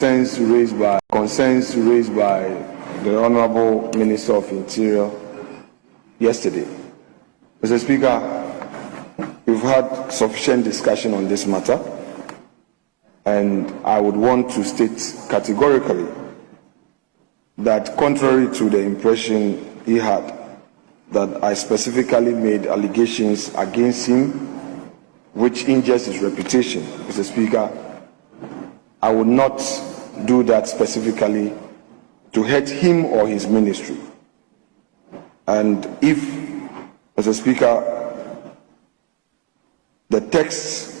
concerns raised by the Honorable Minister of Interior yesterday. Mr. Speaker, we've had sufficient discussion on this matter, and I would want to state categorically that contrary to the impression he had that I specifically made allegations against him which injures his reputation, Mr. Speaker, I would not do that specifically to hurt him or his ministry. And if, Mr. Speaker, the text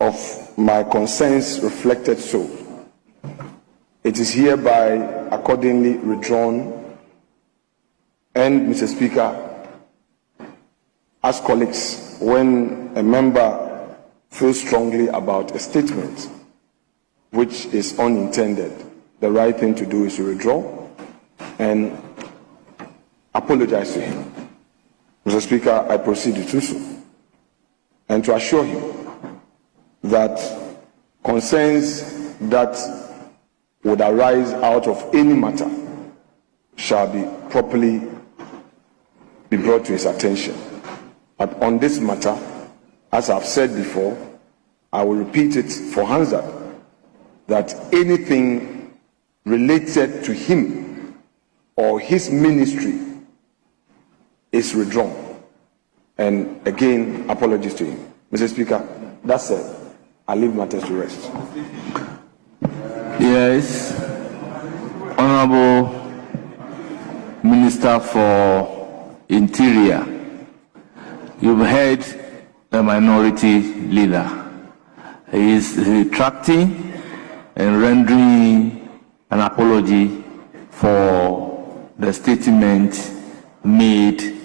of my concerns reflected so, it is hereby accordingly withdrawn. And, Mr. Speaker, as colleagues, when a member feels strongly about a statement which is unintended, the right thing to do is to withdraw and apologize to him. Mr. Speaker, I proceed to do so and to assure him that concerns that would arise out of any matter shall be properly be brought to his attention. But on this matter, as I've said before, I will repeat it for Hansa, that anything related to him or his ministry is withdrawn. And again, apologies to him. Mr. Speaker, that's it. I leave matters to rest. Yes, Honorable Minister for Interior, you've heard the minority leader. He is retracting and rendering an apology for the statement made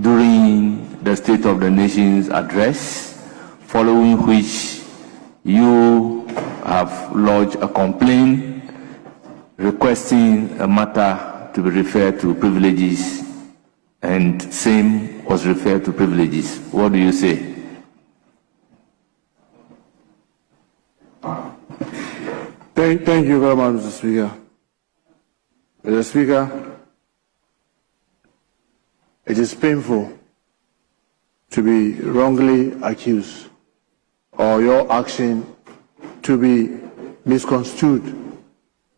during the State of the Nation's address, following which you have lodged a complaint requesting a matter to be referred to privileges, and same was referred to privileges. What do you say? Thank you very much, Mr. Speaker. Mr. Speaker, it is painful to be wrongly accused or your action to be misconstrued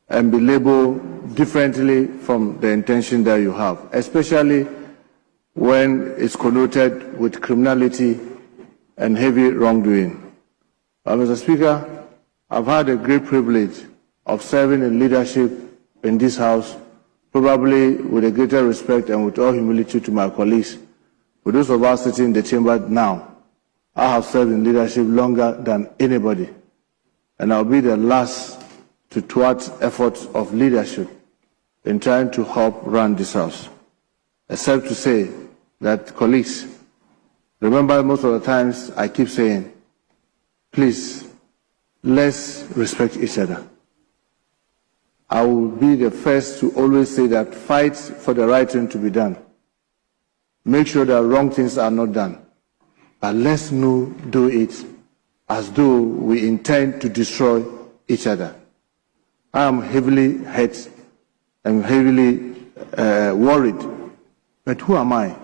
and be labeled differently from the intention that you have, especially when it's connoted with criminality and heavy wrongdoing. Mr. Speaker, I've had a great privilege of serving in leadership in this House, probably with a greater respect and with all humility to my colleagues. For those of us sitting in the chamber now, I have served in leadership longer than anybody, and I'll be the last to thwart efforts of leadership in trying to help run this House, except to say that, colleagues, remember most of the times I keep saying, please, let's respect each other. I will be the first to always say that fight for the right thing to be done. Make sure that wrong things are not done. But let's not do it as though we intend to destroy each other. I am heavily hurt and heavily worried. But who am I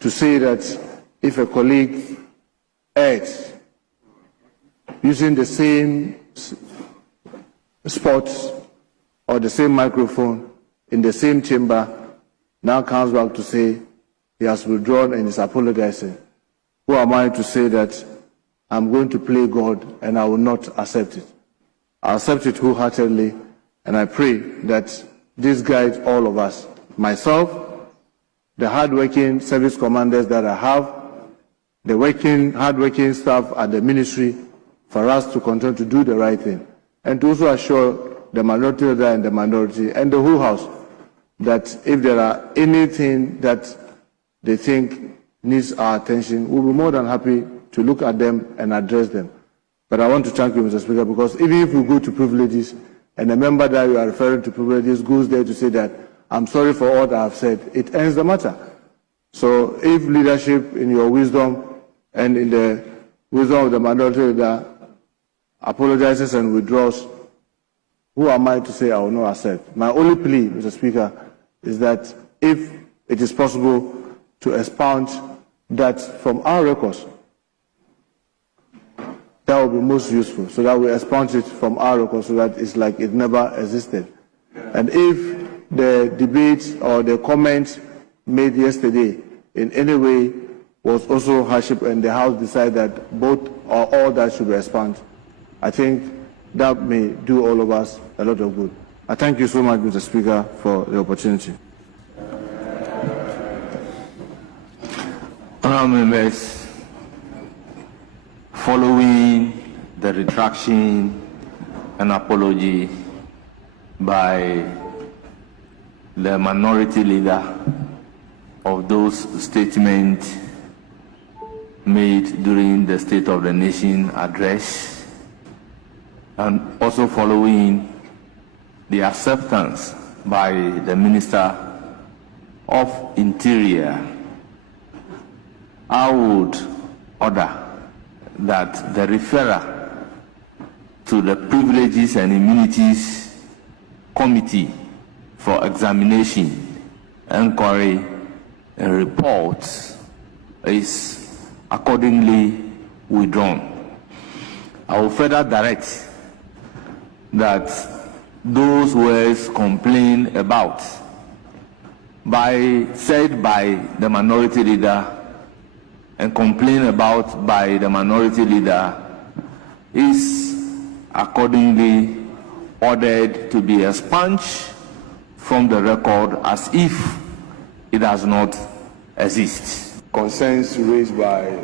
to say that if a colleague acts using the same spot or the same microphone in the same chamber, now comes back to say he has withdrawn and is apologizing? Who am I to say that I'm going to play God and I will not accept it? I accept it wholeheartedly, and I pray that this guides all of us, myself, the hardworking service commanders that I have, the hardworking staff at the ministry, for us to continue to do the right thing, and to also assure the minority leader and the minority and the whole House that if there are anything that they think needs our attention, we'll be more than happy to look at them and address them. But I want to thank you, Mr. Speaker, because even if we go to privileges and a member that you are referring to privileges goes there to say that I'm sorry for all that I've said, it ends the matter. So if leadership in your wisdom and in the wisdom of the minority leader apologizes and withdraws, who am I to say I will not accept? My only plea, Mr. Speaker, is that if it is possible to expound that from our records, that will be most useful, so that we expound it from our records so that it's like it never existed. And if the debate or the comments made yesterday in any way was also hardship and the House decided that both or all that should be expanded, I think that may do all of us a lot of good. I thank you so much, Mr. Speaker, for the opportunity. Honourable members, following the retraction and apology by the minority leader of those statements made during the State of the Nation address, and also following the acceptance by the Minister of Interior, I would order that the referral to the Privileges and Immunities Committee for examination, inquiry, and reports is accordingly withdrawn. I will further direct that those words complained about said by the minority leader and complained about by the minority leader is accordingly ordered to be expunged from the record as if it does not exist. Concerns raised by